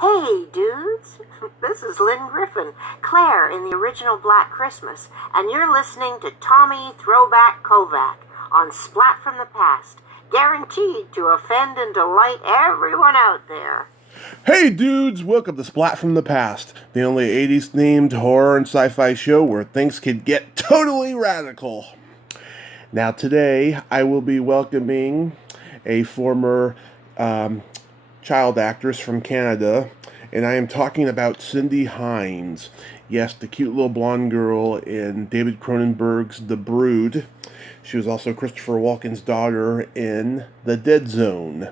Hey, dudes! This is Lynn Griffin, Claire in the original Black Christmas, and you're listening to Tommy Throwback Kovac on Splat from the Past, guaranteed to offend and delight everyone out there. Hey dudes, welcome to Splat from the Past, the only 80s themed horror and sci-fi show where things can get totally radical. Now today I will be welcoming a former child actress from Canada, and I am talking about Cindy Hinds. Yes, the cute little blonde girl in David Cronenberg's The Brood. She was also Christopher Walken's daughter in The Dead Zone.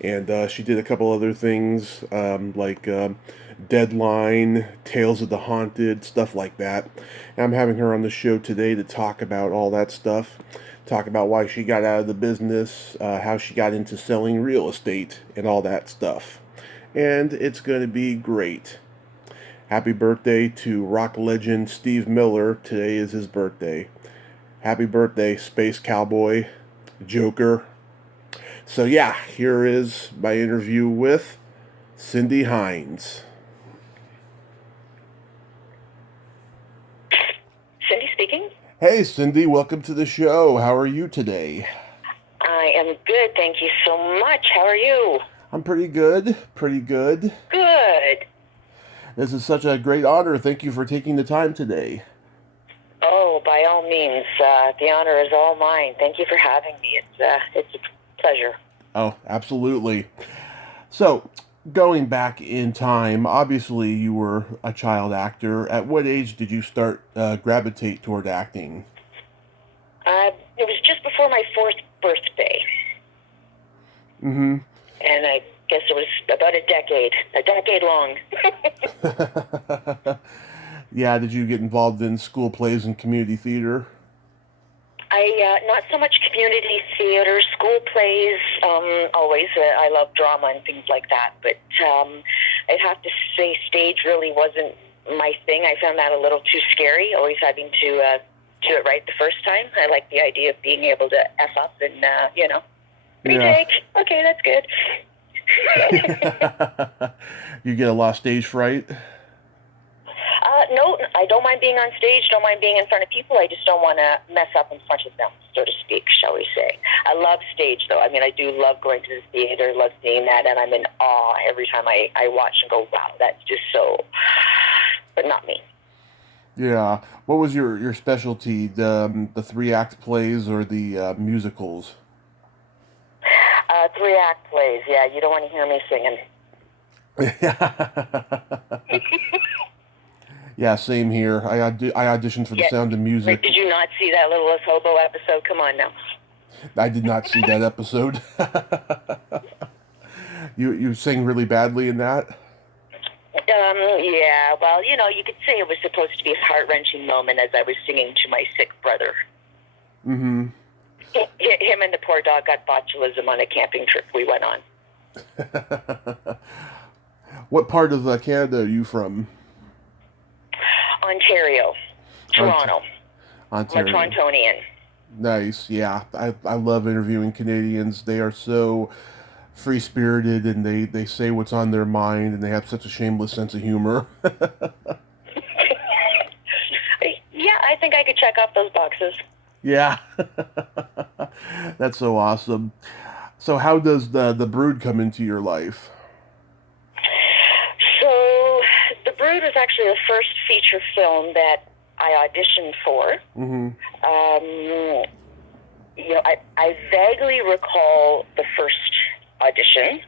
And she did a couple other things like Deadline, Tales of the Haunted, stuff like that. And I'm having her on the show today to talk about all that stuff. Talk about why she got out of the business, how she got into selling real estate, and all that stuff. And it's going to be great. Happy birthday to rock legend Steve Miller. Today is his birthday. Happy birthday, Space Cowboy, Joker. So yeah, here is my interview with Cindy Hinds. Cindy speaking. Hey Cindy, welcome to the show. How are you today? I am good, thank you so much. How are you? I'm pretty good. Good. This is such a great honor. Thank you for taking the time today. Oh, by all means, the honor is all mine. Thank you for having me. It's a pleasure. Oh, absolutely. So, going back in time, obviously you were a child actor. At what age did you start gravitate toward acting? It was just before my 4th birthday. Mm-hmm. And I guess it was about a decade long. Yeah, did you get involved in school plays and community theater? Not so much community theater, school plays, always. I love drama and things like that, but I'd have to say stage really wasn't my thing. I found that a little too scary, always having to do it right the first time. I like the idea of being able to F up and, retake. Yeah. Okay, that's good. You get a lot of stage fright? No, I don't mind being on stage, don't mind being in front of people. I just don't want to mess up in front of them, so to speak, shall we say. I love stage, though. I mean, I do love going to the theater, love seeing that, and I'm in awe every time I watch and go, wow, that's just so... But not me. Yeah. What was your specialty, the 3-act plays or the musicals? 3-act plays, yeah. You don't want to hear me singing. Yeah, same here. I auditioned for The Sound of Music. Like, did you not see that Littlest Hobo episode? Come on now. I did not see that episode. You sang really badly in that? Yeah, well, you could say it was supposed to be a heart-wrenching moment as I was singing to my sick brother. Mm-hmm. Him and the poor dog got botulism on a camping trip we went on. What part of Canada are you from? Ontario. Toronto. Ontario. I'm a Torontonian. Nice, yeah. I love interviewing Canadians. They are so free-spirited, and they say what's on their mind, and they have such a shameless sense of humor. Yeah, I think I could check off those boxes. Yeah. That's so awesome. So how does the Brood come into your life? So The Brood was actually the first feature film that I auditioned for. Mm-hmm. I vaguely recall the first audition.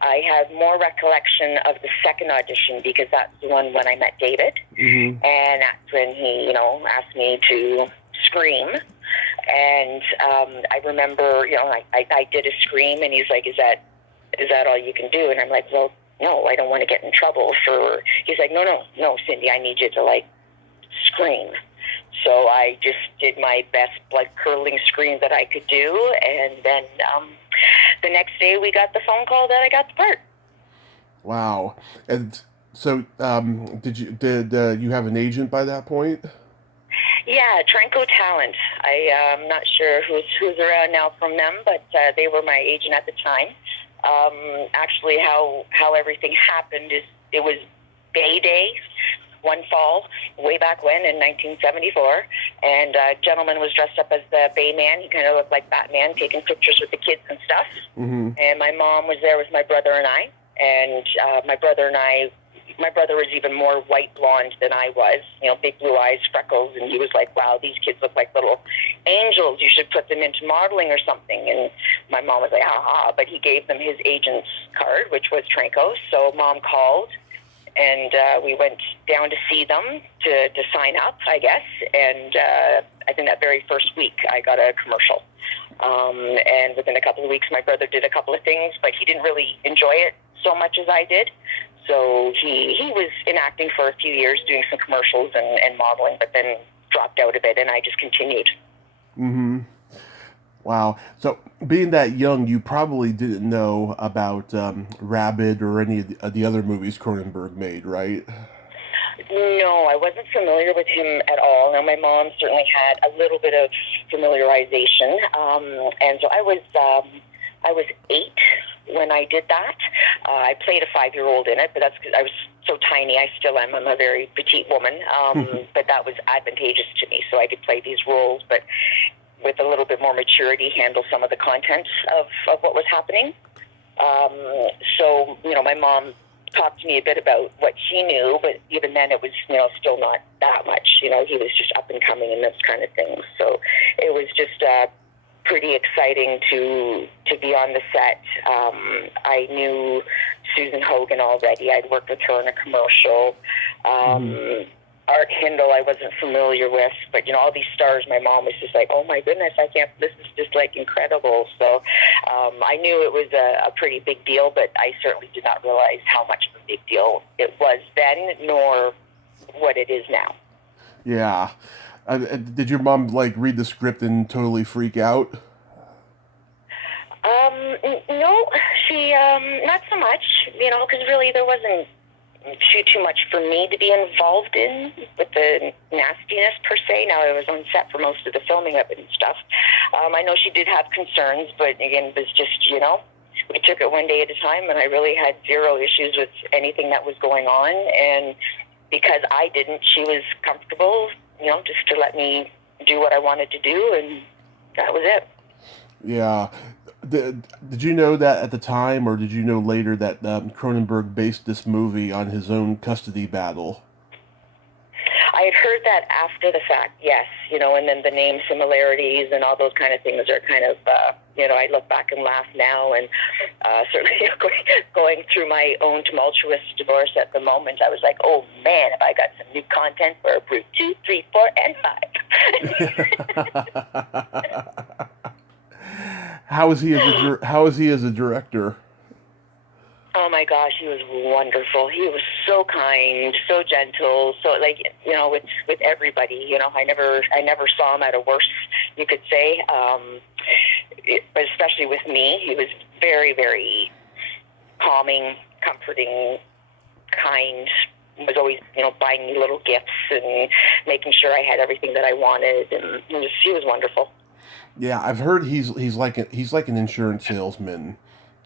I have more recollection of the second audition because that's the one when I met David. Mm-hmm. And that's when he, asked me to scream. And I remember, I did a scream, and he's like, is that all you can do? And I'm like, well, no, I don't want to get in trouble for... He's like, no, Cindy, I need you to, scream. So I just did my best blood-curdling scream that I could do, and then the next day we got the phone call that I got the part. Wow. And so did you have an agent by that point? Yeah, Tranco Talent. I'm not sure who's around now from them, but they were my agent at the time. Actually, how everything happened is it was Bay Day one fall, way back when in 1974, and a gentleman was dressed up as the Bayman. He kind of looked like Batman, taking pictures with the kids and stuff. Mm-hmm. And my mom was there with my brother and I, and my brother was even more white blonde than I was, big blue eyes, freckles, and he was like, wow, these kids look like little angels. You should put them into modeling or something. And my mom was like, but he gave them his agent's card, which was Tranco. So Mom called, and we went down to see them to sign up, I guess. And I think that very first week I got a commercial. And within a couple of weeks, my brother did a couple of things, but he didn't really enjoy it so much as I did. So he was in acting for a few years, doing some commercials and modeling, but then dropped out of it, and I just continued. Mm-hmm. Wow. So, being that young, you probably didn't know about Rabid or any of the other movies Cronenberg made, right? No, I wasn't familiar with him at all. Now, my mom certainly had a little bit of familiarization, and so I was 8 when I did that. I played a 5-year-old in it, but that's because I was so tiny. I still am. I'm a very petite woman, but that was advantageous to me, so I could play these roles, but with a little bit more maturity, handle some of the content of what was happening. So, my mom talked to me a bit about what she knew, but even then it was, still not that much. He was just up and coming and those kind of things. So it was just pretty exciting to be on the set. I knew Susan Hogan already. I'd worked with her in a commercial. Art Hindle I wasn't familiar with, but all these stars, my mom was just like, oh my goodness, this is just like incredible. So I knew it was a pretty big deal, but I certainly did not realize how much of a big deal it was then, nor what it is now. Yeah. Did your mom read the script and totally freak out? No, she not so much, because really there wasn't too much for me to be involved in with the nastiness per se. Now I was on set for most of the filming of it and stuff. I know she did have concerns, but again, it was just, we took it one day at a time, and I really had zero issues with anything that was going on. And because I didn't, she was comfortable, just to let me do what I wanted to do, and that was it. Yeah. Did you know that at the time, or did you know later that Cronenberg based this movie on his own custody battle? I had heard that after the fact, yes, and then the name similarities and all those kind of things are kind of, I look back and laugh now, and certainly going through my own tumultuous divorce at the moment, I was like, oh man, have I got some new content for Brute 2, 3, 4, and 5. How is he as a director? Oh my gosh, he was wonderful. He was so kind, so gentle, so with everybody. I never saw him at a worse, you could say. But especially with me, he was very, very calming, comforting, kind. Was always, buying me little gifts and making sure I had everything that I wanted, and he was wonderful. Yeah, I've heard he's like an insurance salesman.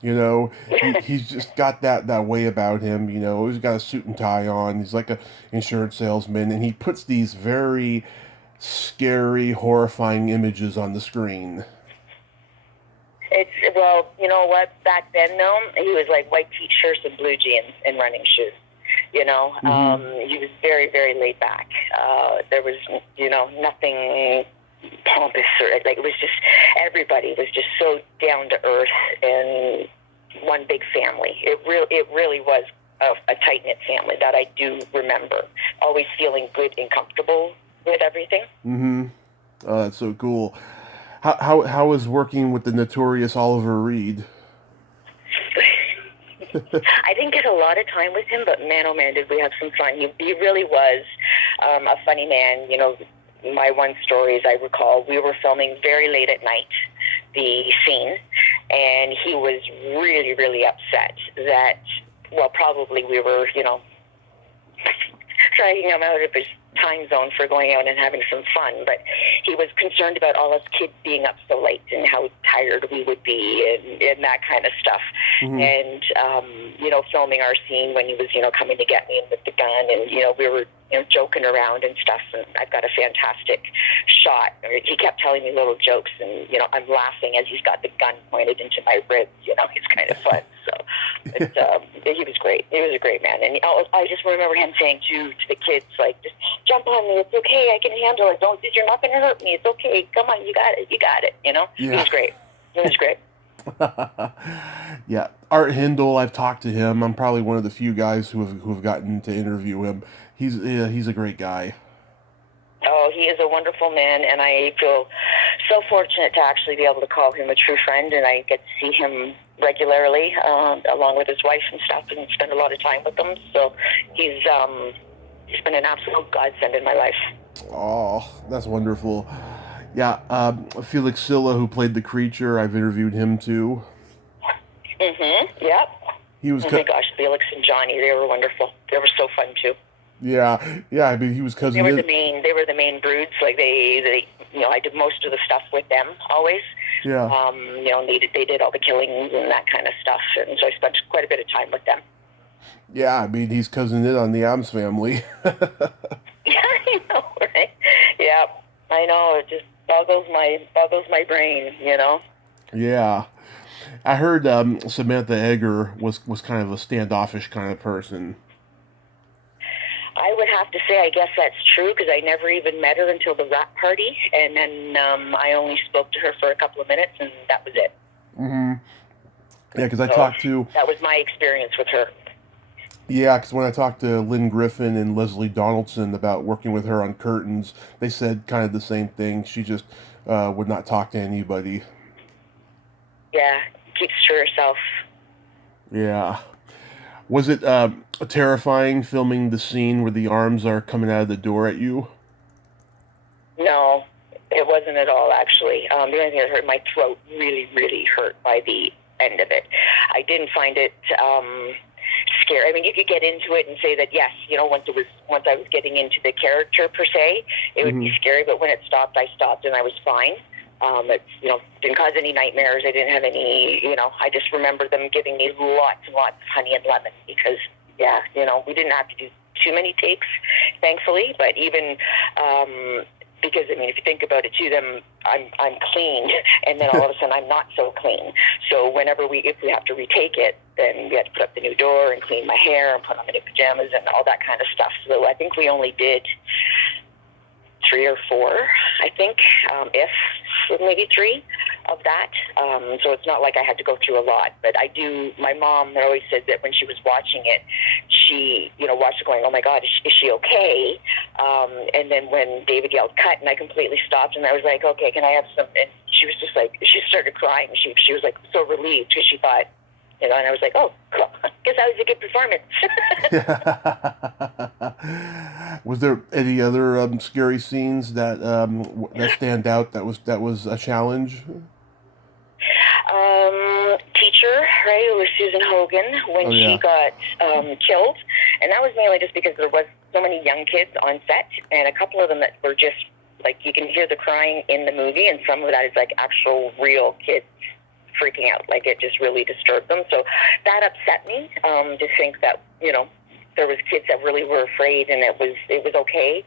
He's just got that way about him. He's got a suit and tie on. He's like an insurance salesman, and he puts these very scary, horrifying images on the screen. Well, you know what? Back then, though, he was like white t-shirts and blue jeans and running shoes. He was very, very laid back. There was, nothing pompous or it was just everybody was just so down to earth and one big family. It really was a tight knit family that I do remember. Always feeling good and comfortable with everything. Mm-hmm. Oh, that's so cool. How was working with the notorious Oliver Reed? I didn't get a lot of time with him, but man, oh man, did we have some fun. He really was a funny man. My one story, as I recall, we were filming very late at night, the scene, and he was really, really upset that, well, probably we were, dragging him out of his time zone for going out and having some fun, but he was concerned about all us kids being up so late and how tired we would be and that kind of stuff. Mm-hmm. And, filming our scene when he was, coming to get me with the gun, and, we were, joking around and stuff, and I've got a fantastic shot. He kept telling me little jokes, and, I'm laughing as he's got the gun pointed into my ribs. It's kind of fun. So he was great. He was a great man. And I just remember him saying to the kids, like, just jump on me. It's okay. I can handle it. You're not going to hurt me. It's okay. Come on. You got it. You got it. Yeah. He was great. He was great. Yeah. Art Hindle, I've talked to him. I'm probably one of the few guys who have gotten to interview him. He's a great guy. Oh, he is a wonderful man, and I feel so fortunate to actually be able to call him a true friend, and I get to see him regularly, along with his wife and stuff, and spend a lot of time with them. So he's been an absolute godsend in my life. Oh, that's wonderful. Yeah, Felix Silla, who played the creature, I've interviewed him too. Mm-hmm. Yep. He was. Oh my gosh, Felix and Johnny, they were wonderful. They were so fun too. Yeah. I mean, he was cousin. They were the main broods. Like they I did most of the stuff with them always. Yeah. They did all the killings and that kind of stuff, and so I spent quite a bit of time with them. Yeah, I mean, he's cousin in on the Addams Family. Yeah, I know, right? Yeah, I know. It just boggles my brain, Yeah. I heard Samantha Egger was kind of a standoffish kind of person. I would have to say, I guess that's true, because I never even met her until the rap party, and then I only spoke to her for a couple of minutes, and that was it. Mm-hmm. Yeah, because I talked to... That was my experience with her. Yeah, because when I talked to Lynn Griffin and Leslie Donaldson about working with her on Curtains, they said kind of the same thing. She just would not talk to anybody. Yeah, keeps to herself. Yeah. Was it terrifying filming the scene where the arms are coming out of the door at you? No, it wasn't at all, actually. The only thing that hurt, my throat really, really hurt by the end of it. I didn't find it scary. I mean, you could get into it and say that, yes, once I was getting into the character, per se, it would be scary, but when it stopped, I stopped and I was fine. It, didn't cause any nightmares. I didn't have any, I just remember them giving me lots and lots of honey and lemon because, we didn't have to do too many takes, thankfully, but even, because, I mean, if you think about it too, I'm clean, and then all of a sudden I'm not so clean. So if we have to retake it, then we had to put up the new door and clean my hair and put on the new pajamas and all that kind of stuff. So I think we only did 3 or 4, I think, if maybe 3 of that. So it's not like I had to go through a lot. But my mom always said that when she was watching it, she, watched it going, oh my God, is she okay? And then when David yelled cut, and I completely stopped, and I was like, okay, can I have some? And she was just like, she started crying. She was like so relieved because she thought, and I was like, oh, cool. Guess that was a good performance. Was there any other scary scenes that stand out that was a challenge? Teacher, right? It was Susan Hogan when she got killed, and that was mainly just because there was so many young kids on set, and a couple of them that were just like you can hear the crying in the movie, and some of that is like actual real kids freaking out. Like it just really disturbed them. So that upset me to think that there was kids that really were afraid, and it was okay.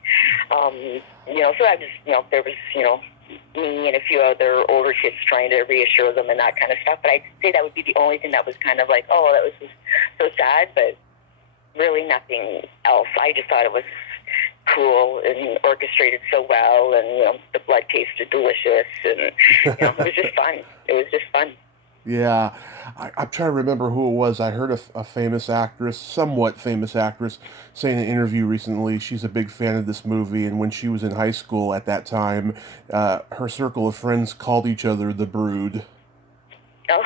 So I just there was me and a few other older kids trying to reassure them and that kind of stuff. But I'd say that would be the only thing that was kind of like, oh, that was just so sad, but really nothing else. I just thought it was cool and orchestrated so well, and the blood tasted delicious, and it was just fun. It was just fun. Yeah, I'm trying to remember who it was. I heard a famous actress, somewhat famous actress, say in an interview recently she's a big fan of this movie, and when she was in high school at that time, her circle of friends called each other the Brood. Oh,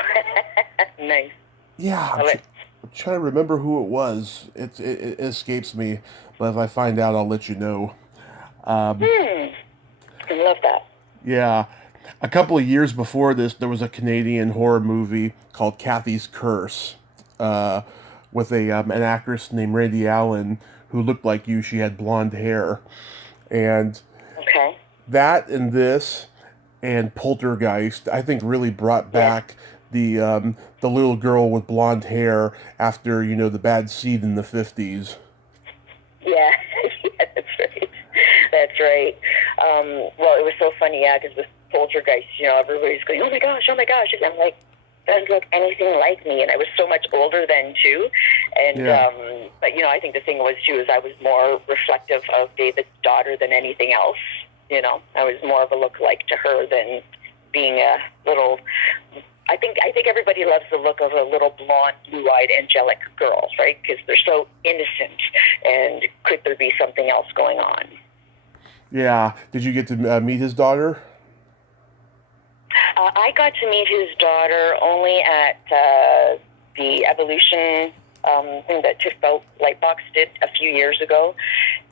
nice. Yeah, I'm trying to remember who it was. It escapes me, but if I find out, I'll let you know. I love that. Yeah. A couple of years before this, there was a Canadian horror movie called Kathy's Curse with an actress named Randy Allen who looked like you. She had blonde hair. And Okay. that and this and Poltergeist, I think, really brought back the little girl with blonde hair after, the bad seed in the 50s. Yeah, yeah, that's right. That's right. Well, it was so funny, because with Poltergeist, everybody's going, oh my gosh, and I'm like, doesn't look anything like me, and I was so much older then too, and but I think the thing was too is I was more reflective of David's daughter than anything else. I was more of a lookalike to her than being a little. I think everybody loves the look of a little blonde, blue-eyed, angelic girl, right? Because they're so innocent, and could there be something else going on? Yeah. Did you get to meet his daughter? I got to meet his daughter only at the Evolution thing that Tiffbelt Lightbox did a few years ago,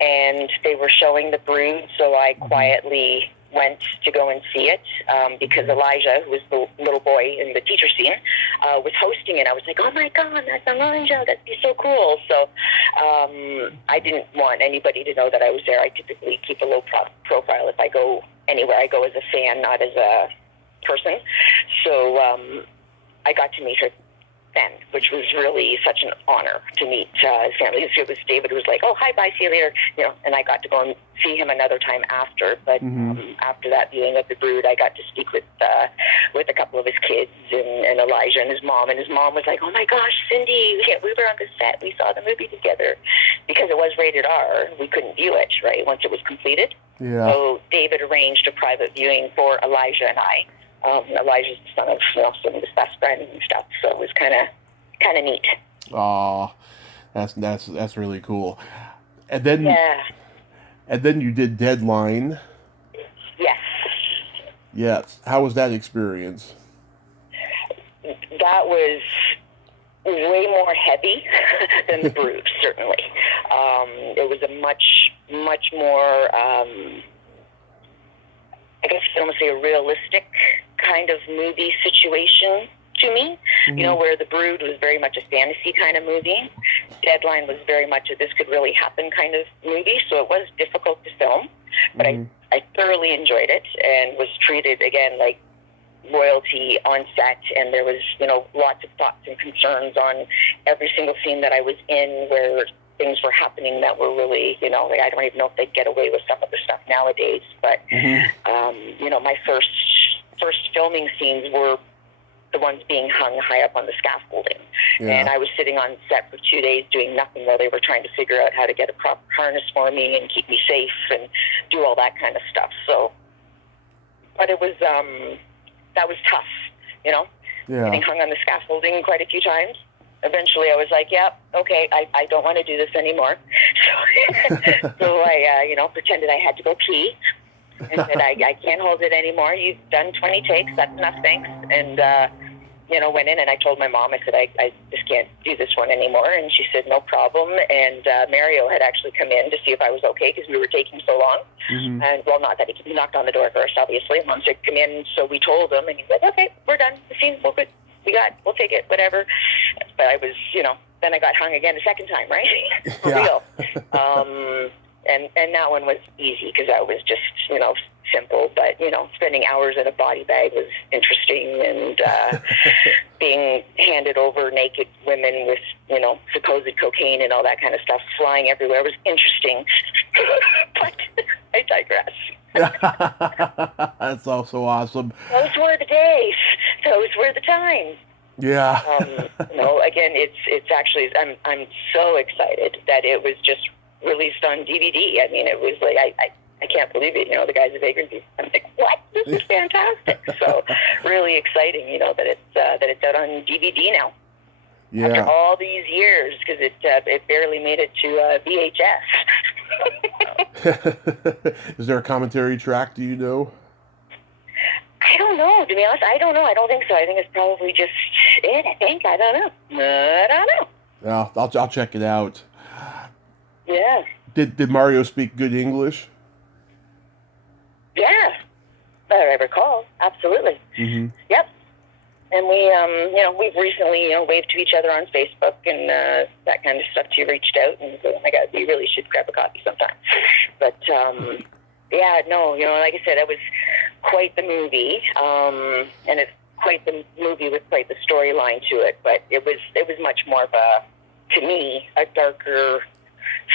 and they were showing The Brood, so I quietly went to go and see it because Elijah, who was the little boy in the teacher scene, was hosting it. I was like, oh my God, that's Elijah, that'd be so cool. So I didn't want anybody to know that I was there. I typically keep a low profile if I go anywhere. I go as a fan, not as a person. So I got to meet her then, which was really such an honor to meet his family. It was David who was like, oh, hi, bye, see you later, and I got to go and see him another time after. But after that viewing of The Brood, I got to speak with a couple of his kids and Elijah and his mom. And his mom was like, oh my gosh, Cindy, we were on the set, we saw the movie together. Because it was rated R, we couldn't view it, right, once it was completed. Yeah. So David arranged a private viewing for Elijah and I. Elijah's the son of some of his best friends and stuff, so it was kind of neat. Aw, that's really cool. And then you did Deadline. Yes. Yes. How was that experience? That was way more heavy than The Brood, certainly. It was a much more, I guess I almost say a realistic kind of movie situation to me, where The Brood was very much a fantasy kind of movie. Deadline was very much a this could really happen kind of movie, so it was difficult to film, but I thoroughly enjoyed it and was treated, again, like royalty on set, and there was, lots of thoughts and concerns on every single scene that I was in where things were happening that were really, I don't even know if they'd get away with some of the stuff nowadays, but, my first filming scenes were the ones being hung high up on the scaffolding. Yeah. And I was sitting on set for 2 days doing nothing while they were trying to figure out how to get a proper harness for me and keep me safe and do all that kind of stuff. So, but it was, that was tough, getting hung on the scaffolding quite a few times. Eventually I was like, okay, I don't want to do this anymore. So I, pretended I had to go pee. And said, I can't hold it anymore. You've done 20 takes. That's enough, thanks. And, went in and I told my mom, I said, I just can't do this one anymore. And she said, no problem. And Mario had actually come in to see if I was okay because we were taking so long. And, well, not that he knocked on the door first, obviously. Mom said, come in. So we told him, and he said, okay, we're done. The scene's good. We'll take it, whatever. But I was, then I got hung again a second time, right? For real. And that one was easy because I was just, simple. But, spending hours in a body bag was interesting, and being handed over naked women with, supposed cocaine and all that kind of stuff flying everywhere was interesting. But I digress. That's also awesome. Those were the days. Those were the times. Yeah. Again, it's actually, I'm so excited that it was just released on DVD. I mean, it was like, I can't believe it. The guys at Vagrant, I'm like, what? This is fantastic. So really exciting, that it's out on DVD now. Yeah. After all these years, because it barely made it to VHS. Is there a commentary track? Do you know? I don't know. To be honest, I don't know. I don't think so. I think it's probably just it. I don't know. Yeah, I'll check it out. Yeah. Did Mario speak good English? Yeah, that I recall. Absolutely. Yep. And we, we've recently, waved to each other on Facebook and that that kind of stuff to you, reached out and said, oh my God, we really should grab a coffee sometime. But yeah, no, like I said, it was quite the movie, and it's quite the movie with quite the storyline to it. But it was much more of to me, a darker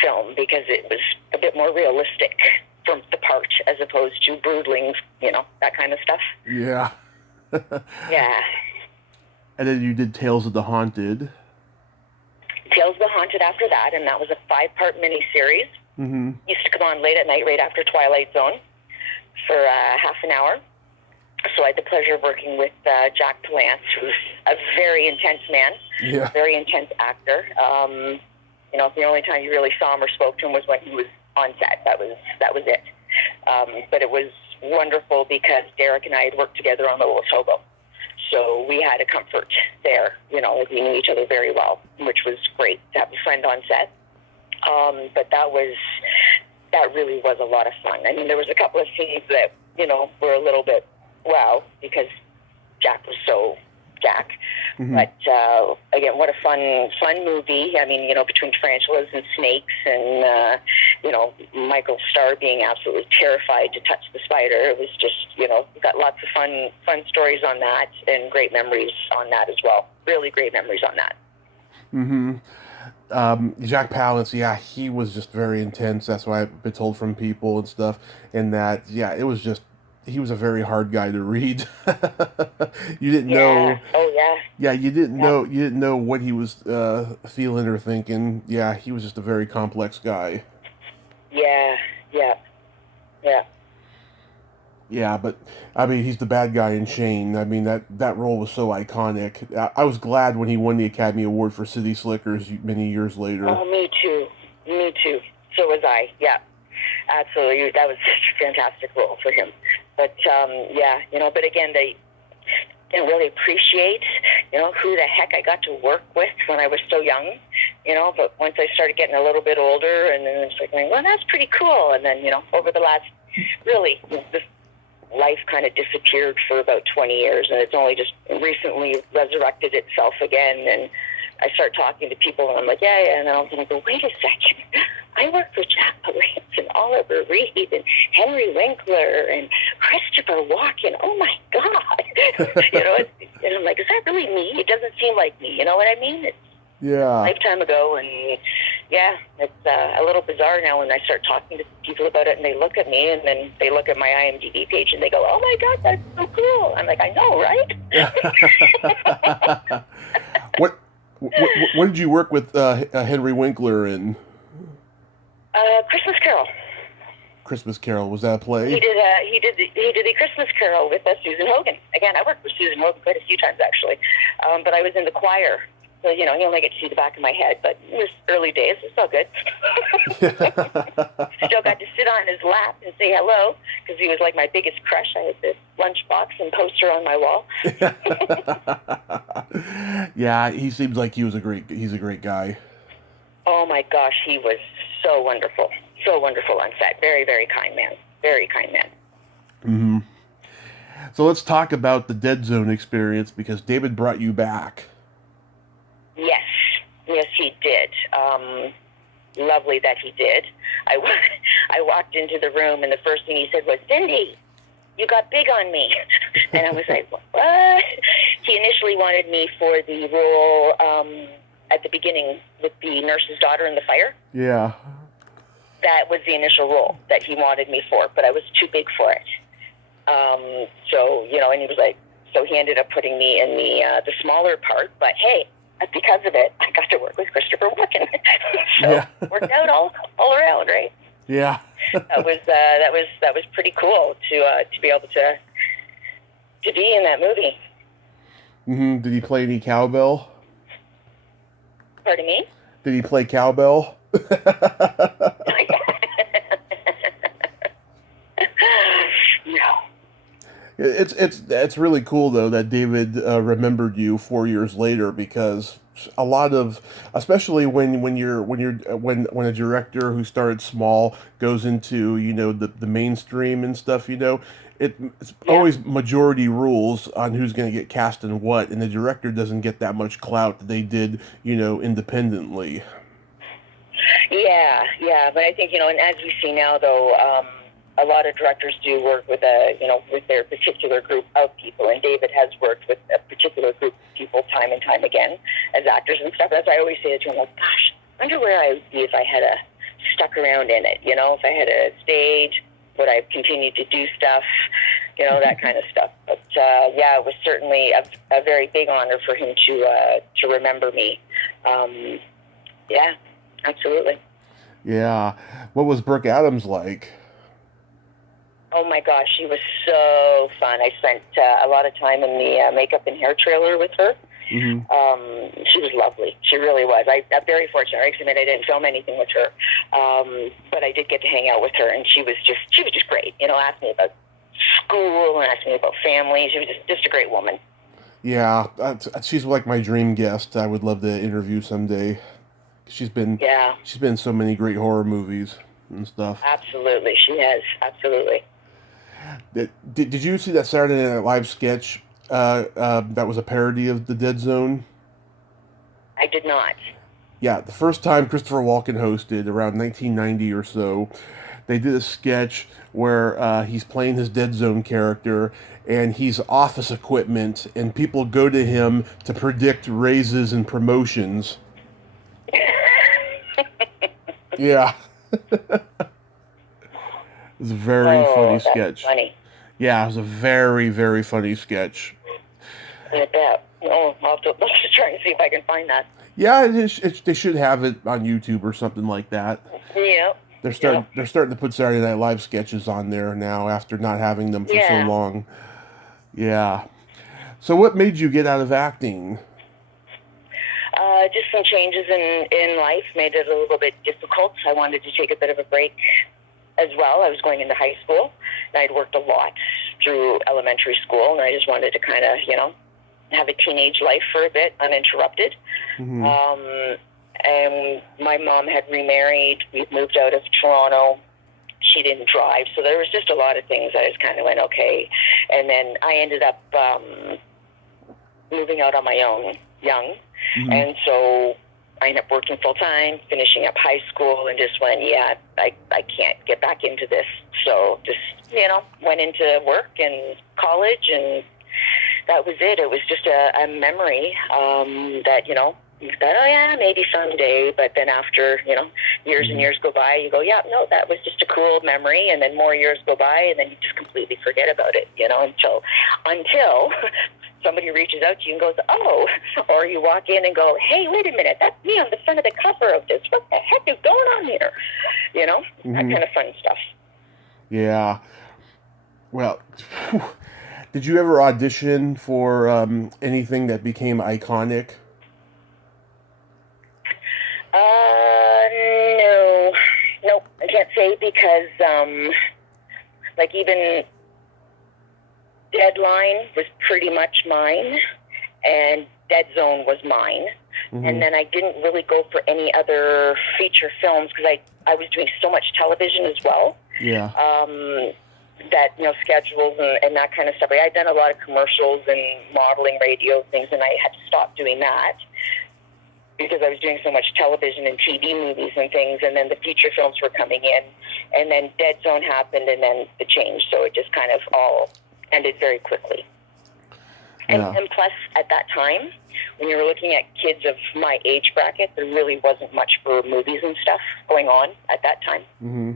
film because it was a bit more realistic from the part as opposed to brooding, that kind of stuff. Yeah. Yeah. And then you did Tales of the Haunted. Tales of the Haunted after that, and that was a 5-part miniseries. Mm-hmm. Used to come on late at night, right after Twilight Zone, for half an hour. So I had the pleasure of working with Jack Palance, who's a very intense man, very intense actor. The only time you really saw him or spoke to him was when he was on set. That was it. But it was wonderful because Derek and I had worked together on The Little Hobo. So we had a comfort there, we knew each other very well, which was great to have a friend on set. But that really was a lot of fun. I mean, there was a couple of scenes that, were a little bit wow, because Jack was so Jack. Mm-hmm. But again, what a fun movie. I mean, between tarantulas and snakes and, Michael Starr being absolutely terrified to touch the spider. It was just, we got lots of fun stories on that and great memories on that as well. Really great memories on that. Mm-hmm. Jack Palance, he was just very intense. That's what I've been told from people and stuff. And that, it was just, he was a very hard guy to read. You didn't know. Oh yeah. Yeah, you didn't know what he was feeling or thinking. Yeah, he was just a very complex guy. Yeah. Yeah, but I mean, he's the bad guy in Shane. I mean, that role was so iconic. I was glad when he won the Academy Award for City Slickers many years later. Oh, me too. So was I. Yeah, absolutely. That was such a fantastic role for him. But but again, they didn't really appreciate, who the heck I got to work with when I was so young, But once I started getting a little bit older, and then it's like, well, that's pretty cool. And then, over the last, really, this life kind of disappeared for about 20 years, and it's only just recently resurrected itself again. And I start talking to people, and I'm like, yeah, and then I'm going to go, wait a second. I worked with Jack Palance and Oliver Reed and Henry Winkler and Christopher Walken. Oh, my God. And I'm like, is that really me? It doesn't seem like me. You know what I mean? It's a lifetime ago, and, it's a little bizarre now when I start talking to people about it, and they look at me, and then they look at my IMDb page, and they go, oh, my God, that's so cool. I'm like, I know, right? What did you work with Henry Winkler in? Christmas Carol. Christmas Carol, was that a play? He did the Christmas Carol with Susan Hogan. Again, I worked with Susan Hogan quite a few times actually, but I was in the choir, so you only get to see the back of my head. But it was early days; it's all good. Still got to sit on his lap and say hello because he was like my biggest crush. I had this lunchbox and poster on my wall. Yeah, he seems like he's a great guy. Oh my gosh, he was so wonderful on set. Very, very kind man. Very kind man. Mm-hmm. So let's talk about the Dead Zone experience because David brought you back. Yes, he did. Lovely that he did. I walked into the room and the first thing he said was, Cindy, you got big on me. And I was like, what? He initially wanted me for the role at the beginning with the nurse's daughter in the fire. Yeah. That was the initial role that he wanted me for, but I was too big for it. So, and he was like, so he ended up putting me in the smaller part, but hey, because of it, I got to work with Christopher Walken. So worked out all around, right? Yeah. that was pretty cool to be able to be in that movie. Mm-hmm. Did he play any cowbell? Pardon me? Did he play cowbell? No. It's really cool though that David remembered you 4 years later because a lot of, especially when a director who started small goes into the mainstream and stuff, it's always majority rules on who's going to get cast in what, and the director doesn't get that much clout that they did, independently. Yeah, but I think, and as we see now, though, a lot of directors do work with with their particular group of people, and David has worked with a particular group of people time and time again as actors and stuff. As I always say to him, like, gosh, I wonder where I would be if I had stuck around in it, if I had a stage, would I have continued to do stuff, that kind of stuff. But, it was certainly a very big honor for him to remember me. Yeah, absolutely. Yeah. What was Brooke Adams like? Oh my gosh, she was so fun. I spent a lot of time in the makeup and hair trailer with her. Mm-hmm. She was lovely. She really was. I'm very fortunate. I admit I didn't film anything with her, but I did get to hang out with her, and she was just great. Asked me about school and asked me about family. She was just a great woman. Yeah, she's like my dream guest. I would love to interview someday. She's been in so many great horror movies and stuff. Absolutely, she has. Absolutely. Did you see that Saturday Night Live sketch that was a parody of The Dead Zone? I did not. Yeah, the first time Christopher Walken hosted, around 1990 or so, they did a sketch where he's playing his Dead Zone character, and he's office equipment, and people go to him to predict raises and promotions. Yeah. It was a very funny sketch. Funny. Yeah, it was a very, very funny sketch. I bet. Oh, let's try and see if I can find that. Yeah, they should have it on YouTube or something like that. Yeah. They're starting to put Saturday Night Live sketches on there now after not having them for so long. Yeah. So what made you get out of acting? Just some changes in life made it a little bit difficult. I wanted to take a bit of a break as well. I was going into high school, and I'd worked a lot through elementary school, and I just wanted to kind of, have a teenage life for a bit, uninterrupted. Mm-hmm. And my mom had remarried. We'd moved out of Toronto. She didn't drive, so there was just a lot of things I just kind of went, okay. And then I ended up moving out on my own, young. Mm-hmm. And so I ended up working full-time, finishing up high school, and just went, I can't get back into this. So just, went into work and college, and that was it. It was just a memory that, maybe someday. But then after, years and years go by, you go, that was just a cool memory. And then more years go by, and then you just completely forget about it, until somebody reaches out to you and goes, oh, or you walk in and go, hey, wait a minute, that's me on the front of the cover of this. What the heck is going on here? Mm-hmm. That kind of fun stuff. Yeah. Well, did you ever audition for anything that became iconic? No. Nope, I can't say because, even Deadline was pretty much mine, and Dead Zone was mine. Mm-hmm. And then I didn't really go for any other feature films because I was doing so much television as well. Yeah. That, schedules and that kind of stuff. I'd done a lot of commercials and modeling radio things, and I had to stop doing that because I was doing so much television and TV movies and things, and then the feature films were coming in, and then Dead Zone happened, and then the change. So it just kind of all ended very quickly. And plus, at that time, when you were looking at kids of my age bracket, there really wasn't much for movies and stuff going on at that time. Mm-hmm.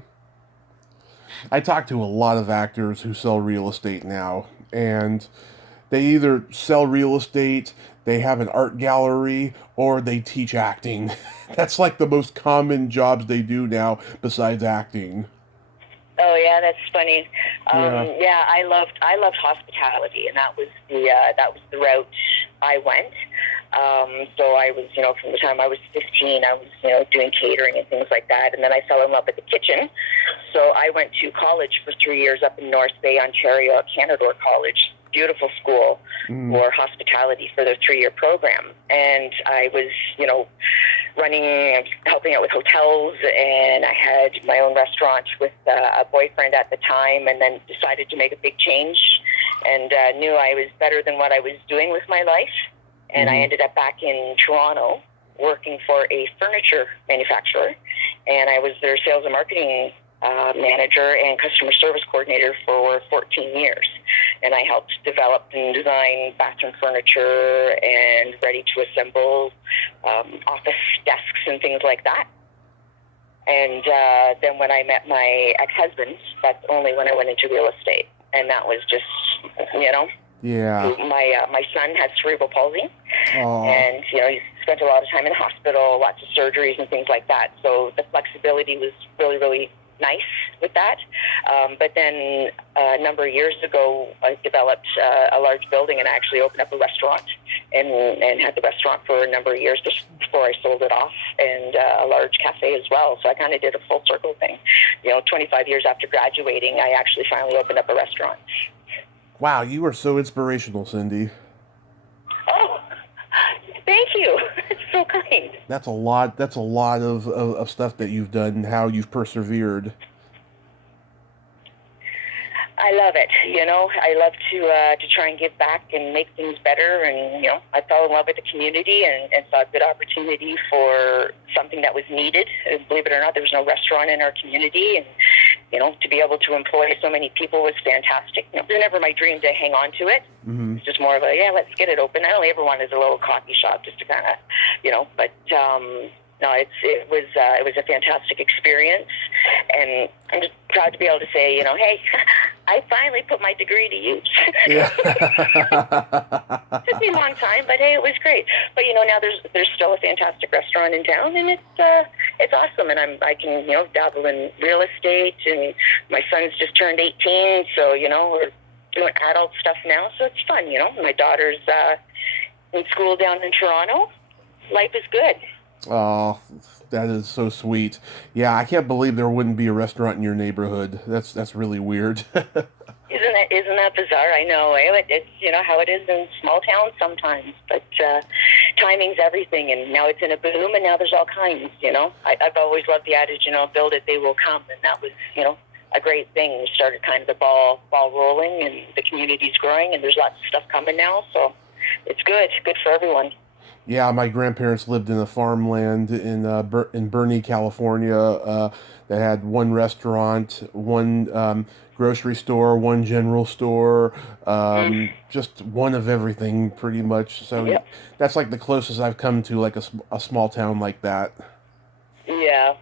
I talk to a lot of actors who sell real estate now, and they either sell real estate, they have an art gallery, or they teach acting. That's like the most common jobs they do now besides acting. Oh yeah, that's funny. I loved hospitality, and that was the route I went. So I was, from the time I was 15, I was, doing catering and things like that. And then I fell in love with the kitchen. So I went to college for 3 years up in North Bay, Ontario, at Canadore College. beautiful school for hospitality for their 3-year program. And I was, helping out with hotels, and I had my own restaurant with a boyfriend at the time, and then decided to make a big change, and knew I was better than what I was doing with my life. And I ended up back in Toronto working for a furniture manufacturer, and I was their sales and marketing manager and customer service coordinator for 14 years. And I helped develop and design bathroom furniture and ready-to-assemble office desks and things like that. And then when I met my ex-husband, that's only when I went into real estate. And that was just, Yeah. My son has cerebral palsy, Oh. and he spent a lot of time in the hospital, lots of surgeries and things like that. So the flexibility was really, really nice with that. But then a number of years ago, I developed a large building and actually opened up a restaurant and had the restaurant for a number of years before I sold it off, and a large cafe as well. So I kind of did a full circle thing. 25 years after graduating, I actually finally opened up a restaurant. Wow, you are so inspirational, Cindy. Oh, thank you. It's so kind. That's a lot. That's a lot of stuff that you've done and how you've persevered. I love it. I love to try and give back and make things better. And, I fell in love with the community and saw a good opportunity for something that was needed. And believe it or not, there was no restaurant in our community. And, to be able to employ so many people was fantastic. It was never my dream to hang on to it. Mm-hmm. It's just more of let's get it open. I only ever wanted a little coffee shop just to kind of, but no, it was a fantastic experience, and I'm just proud to be able to say, hey, I finally put my degree to use. Yeah. Took me a long time, but hey, it was great. But now there's still a fantastic restaurant in town, and it's awesome. And I can dabble in real estate, and my son's just turned 18, so we're doing adult stuff now, so it's fun. My daughter's in school down in Toronto. Life is good. Oh, that is so sweet. Yeah, I can't believe there wouldn't be a restaurant in your neighborhood. That's really weird. Isn't that bizarre? I know. It's how it is in small towns sometimes, but timing's everything, and now it's in a boom, and now there's all kinds. I've always loved the adage, build it, they will come, and that was a great thing. We started kind of the ball rolling, and the community's growing, and there's lots of stuff coming now, so it's good for everyone. Yeah, my grandparents lived in a farmland in Bernie, California, that had one restaurant, one grocery store, one general store, just one of everything pretty much. So Yep. That's like the closest I've come to like a small town like that. Yeah.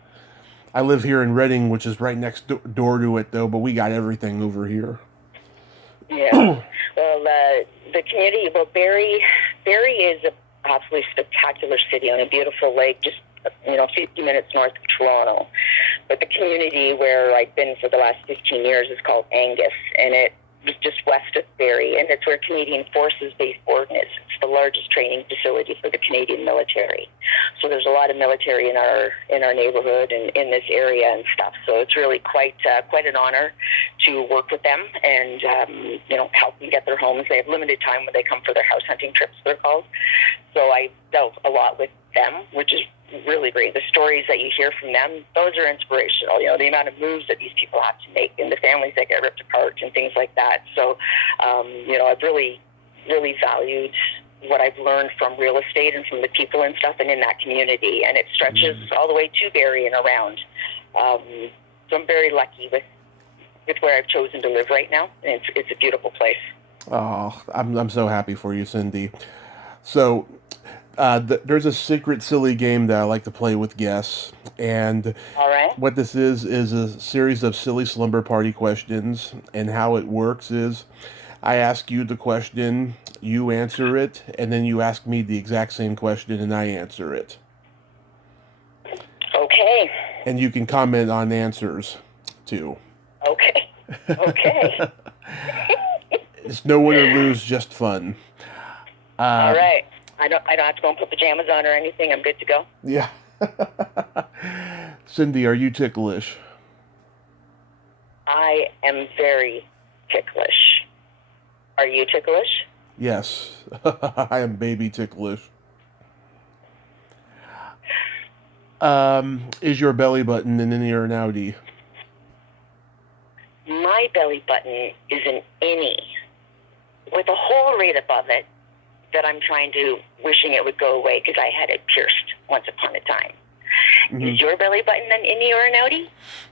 I live here in Reading, which is right next door to it though, but we got everything over here. Yeah. Well, the community, Barrie is a absolutely spectacular city on a beautiful lake, just 50 minutes north of Toronto. But the community where I've been for the last 15 years is called Angus, and it was just west of Barrie, and it's where Canadian Forces Base Borden is. It's the largest training facility for the Canadian military. So there's a lot of military in our neighborhood and in this area and stuff. So it's really quite an honor to work with them and help them get their homes. They have limited time when they come for their house hunting trips, they're called. So I dealt a lot with them, which is really great. The stories that you hear from them, those are inspirational. The amount of moves that these people have to make and the families that get ripped apart and things like that. So, I've really, really valued what I've learned from real estate and from the people and stuff and in that community. And it stretches all the way to Barrie and around. So I'm very lucky with where I've chosen to live right now. And it's a beautiful place. Oh, I'm so happy for you, Cindy. So, there's a secret silly game that I like to play with guests, and All right. what this is a series of silly slumber party questions, and how it works is I ask you the question, you answer it, and then you ask me the exact same question, and I answer it. Okay. And you can comment on answers, too. Okay. Okay. It's no win or lose, just fun. All right. I don't have to go and put pajamas on or anything. I'm good to go. Yeah. Cindy, are you ticklish? I am very ticklish. Are you ticklish? Yes, I am baby ticklish. Is your belly button an innie or an outie? My belly button is an innie with a hole right above it that I'm wishing it would go away because I had it pierced once upon a time. Mm-hmm. Is your belly button an innie or an outie?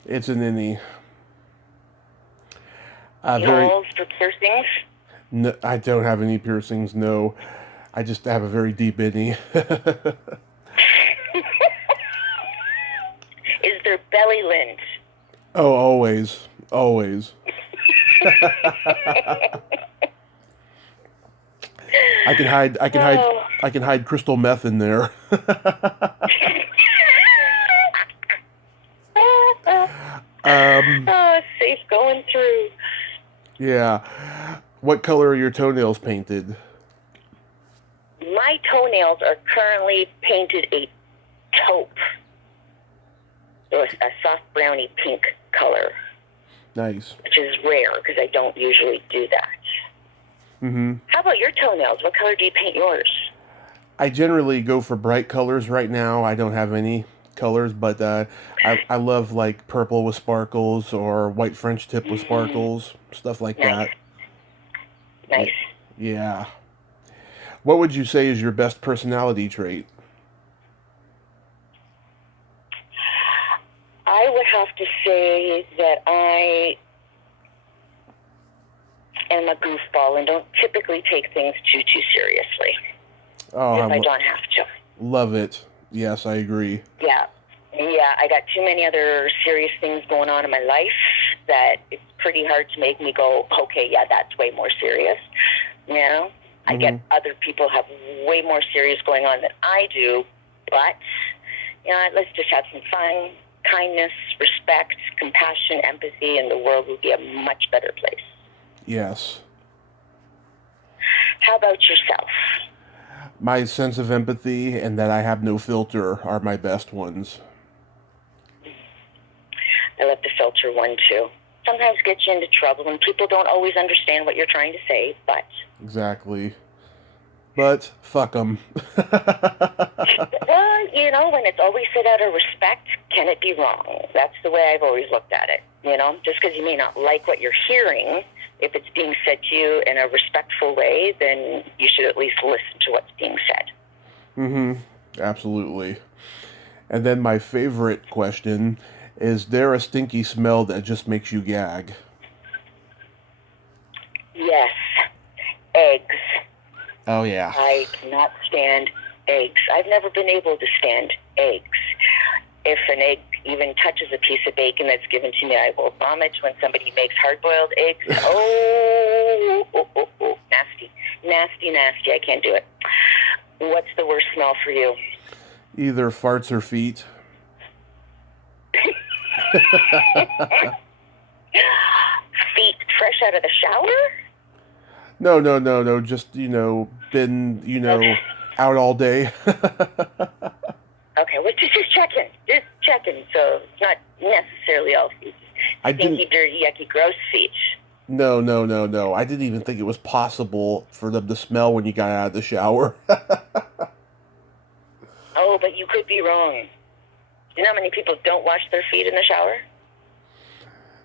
It's an innie. Holes for piercings? No, I don't have any piercings, no. I just have a very deep innie. Is there belly lint? Oh, always. Always. I can hide crystal meth in there. Safe going through. Yeah. What color are your toenails painted? My toenails are currently painted a taupe. So a soft browny pink color. Nice. Which is rare because I don't usually do that. Mm-hmm. How about your toenails? What color do you paint yours? I generally go for bright colors right now. I don't have any colors, but I love like purple with sparkles or white French tip with sparkles, stuff like that. Nice. Yeah. What would you say is your best personality trait? I would have to say that I am a goofball and don't typically take things too seriously. Oh, if I don't have to. Love it. Yes, I agree. Yeah, I got too many other serious things going on in my life that it's pretty hard to make me go, okay, yeah, that's way more serious. You know? I get other people have way more serious going on than I do, but, you know, let's just have some fun, kindness, respect, compassion, empathy, and the world will be a much better place. Yes. How about yourself? My sense of empathy and that I have no filter are my best ones. I love the filter one, too. Sometimes gets you into trouble, and people don't always understand what you're trying to say, but... Exactly. But, fuck them. Well, you know, when it's always said out of respect, can it be wrong? That's the way I've always looked at it. You know, just because you may not like what you're hearing, if it's being said to you in a respectful way, then you should at least listen to what's being said. Mm-hmm. Absolutely. And then my favorite question, is there a stinky smell that just makes you gag? Yes. Eggs. Oh, yeah. I cannot stand eggs. I've never been able to stand eggs. If an egg even touches a piece of bacon that's given to me, I will vomit. When somebody makes hard-boiled eggs, nasty. Nasty, nasty. I can't do it. What's the worst smell for you? Either farts or feet. Feet fresh out of the shower? No. Just, been, out all day. Okay, well, just checking. So it's not necessarily all feet. Stinky, dirty, yucky, gross feet. No. I didn't even think it was possible for them to smell when you got out of the shower. Oh, but you could be wrong. You know how many people don't wash their feet in the shower?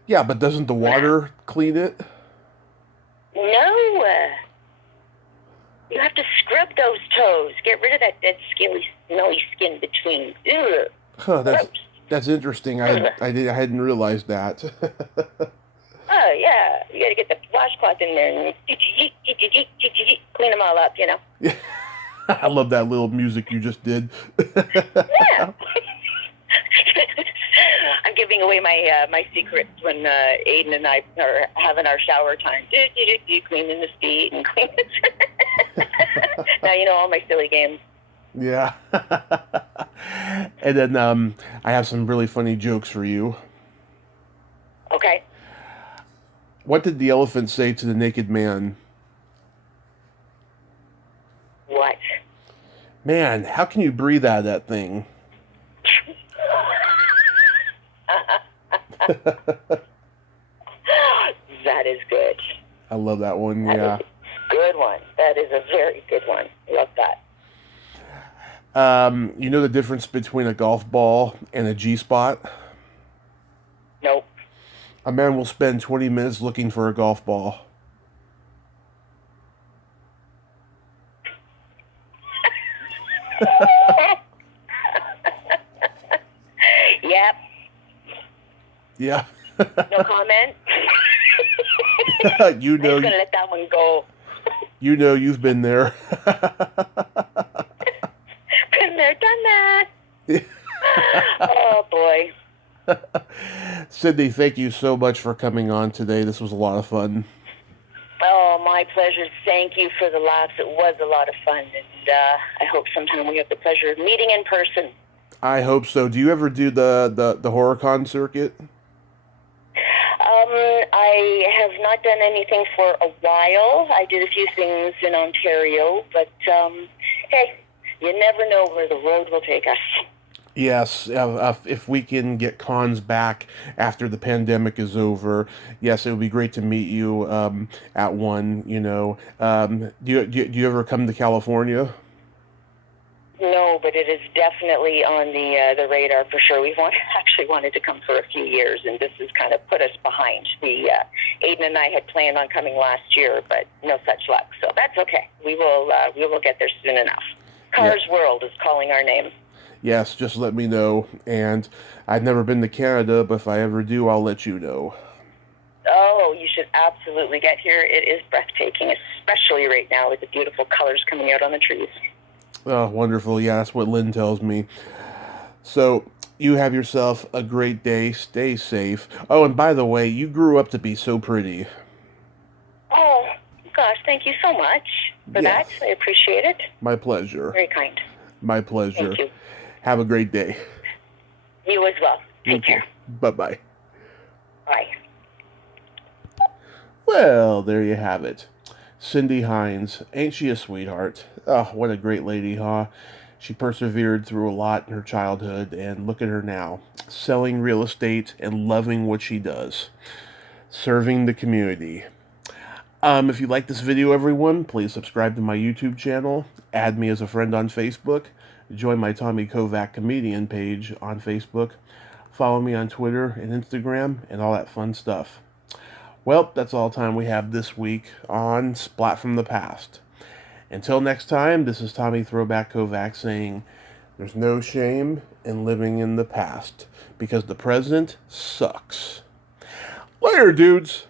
Yeah, but doesn't the water clean it? No. You have to scrub those toes. Get rid of that dead, scaly, smelly skin between. Ugh. Huh, that's interesting. I hadn't realized that. Oh, yeah. You got to get the washcloth in there and clean them all up, Yeah. I love that little music you just did. Yeah. I'm giving away my secrets when Aiden and I are having our shower time. Cleaning the feet and cleaning Now you know all my silly games. Yeah. And then I have some really funny jokes for you. Okay. What did the elephant say to the naked man? What? Man, how can you breathe out of that thing? That is good. I love that one, yeah. That is a very good one. Love that. You know the difference between a golf ball and a G-spot? Nope. A man will spend 20 minutes looking for a golf ball. Yep. Yeah. No comment? You know. I'm going to let that one go. You know you've been there. Been there, done that. Oh, boy. Cindy, thank you so much for coming on today. This was a lot of fun. Oh, my pleasure. Thank you for the laughs. It was a lot of fun, and I hope sometime we have the pleasure of meeting in person. I hope so. Do you ever do the HorrorCon circuit? I have not done anything for a while. I did a few things in Ontario, but hey, you never know where the road will take us. Yes, if we can get cons back after the pandemic is over, yes, it would be great to meet you at one. You know, do you ever come to California? No, but it is definitely on the radar for sure. We've actually wanted to come for a few years, and this has kind of put us behind. Aiden and I had planned on coming last year, but no such luck. So that's okay. We will get there soon enough. Cars World is calling our name. Yes, just let me know. And I've never been to Canada, but if I ever do, I'll let you know. Oh, you should absolutely get here. It is breathtaking, especially right now with the beautiful colors coming out on the trees. Oh, wonderful. Yeah, that's what Lynn tells me. So, you have yourself a great day. Stay safe. Oh, and by the way, you grew up to be so pretty. Oh, gosh, thank you so much for that. I appreciate it. My pleasure. Very kind. My pleasure. Thank you. Have a great day. You as well. Take care. Bye-bye. Bye. Well, there you have it. Cindy Hinds. Ain't she a sweetheart? Oh, what a great lady, huh? She persevered through a lot in her childhood, and look at her now. Selling real estate and loving what she does. Serving the community. If you like this video, everyone, please subscribe to my YouTube channel. Add me as a friend on Facebook. Join my Tommy Kovac comedian page on Facebook. Follow me on Twitter and Instagram and all that fun stuff. Well, that's all time we have this week on Splat from the Past. Until next time, this is Tommy Throwback Kovac saying, there's no shame in living in the past, because the present sucks. Later, dudes!